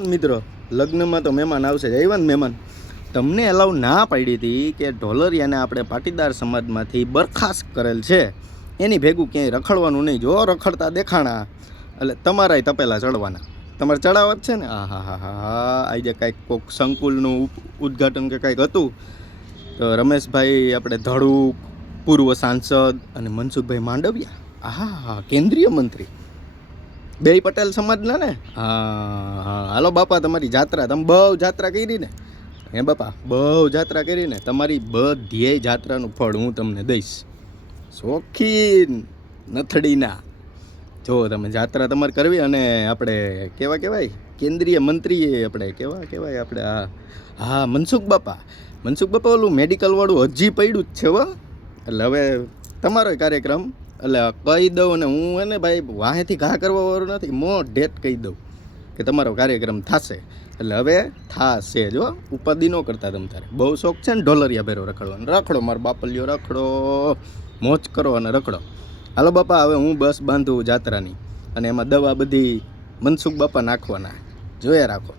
મિત્રો લગ્નમાં તો મહેમાન આવશે જ. આવ્યા ને મહેમાન, તમને અલાઉ ના પાડી હતી કે ઢોલરિયાને આપણે પાટીદાર સમાજમાંથી બરખાસ્ત કરેલ છે, એની ભેગું ક્યાંય રખડવાનું નહીં. જો રખડતા દેખાણા એટલે તમારાય તપેલા ચડવાના. તમારે ચડાવવા જ છે ને. હા હા હા હા આજે કાંઈક કોઈક સંકુલનું ઉદ્ઘાટન કે કાંઈક હતું, તો રમેશભાઈ આપણે ધડુક, પૂર્વ સાંસદ, અને મનસુખભાઈ માંડવિયા, હા હા કેન્દ્રીય મંત્રી, બે પટેલ સમાજના ને. હા હા હાલો બાપા, તમારી જાત્રા, તમે બહુ જાત્રા કરી ને. હે બાપા, બહુ જાત્રા કરી ને. તમારી બધી જાત્રાનું ફળ હું તમને દઈશ. શોખીન નથડીના. જો તમે જાત્રા તમારે કરવી, અને આપણે કેવા કહેવાય કેન્દ્રીય મંત્રી આપણે કેવા કહેવાય આપણે, હા હા મનસુખ બાપા ઓલું મેડિકલ વાળું હજી પડ્યું જ છે હો. એટલે હવે તમારો કાર્યક્રમ એટલે કહી દઉં ને હું એને ભાઈ વાહેથી ઘા કરવા વાળું નથી, ડેટ કહી દઉં કે તમારો કાર્યક્રમ થશે. એટલે હવે થાશે. જો ઉપાધિ ન કરતા તમ તારે. બહુ શોખ છે ને ઢોલરિયા ભેરો રખડવાનો, રખડો મારો બાપલિયો, રખડો, મોજ કરો અને રખડો. હાલો બાપા, હવે હું બસ બાંધું જાત્રાની, અને એમાં દવા બધી મનસુખ બાપા નાખવાના. જોયા રાખો.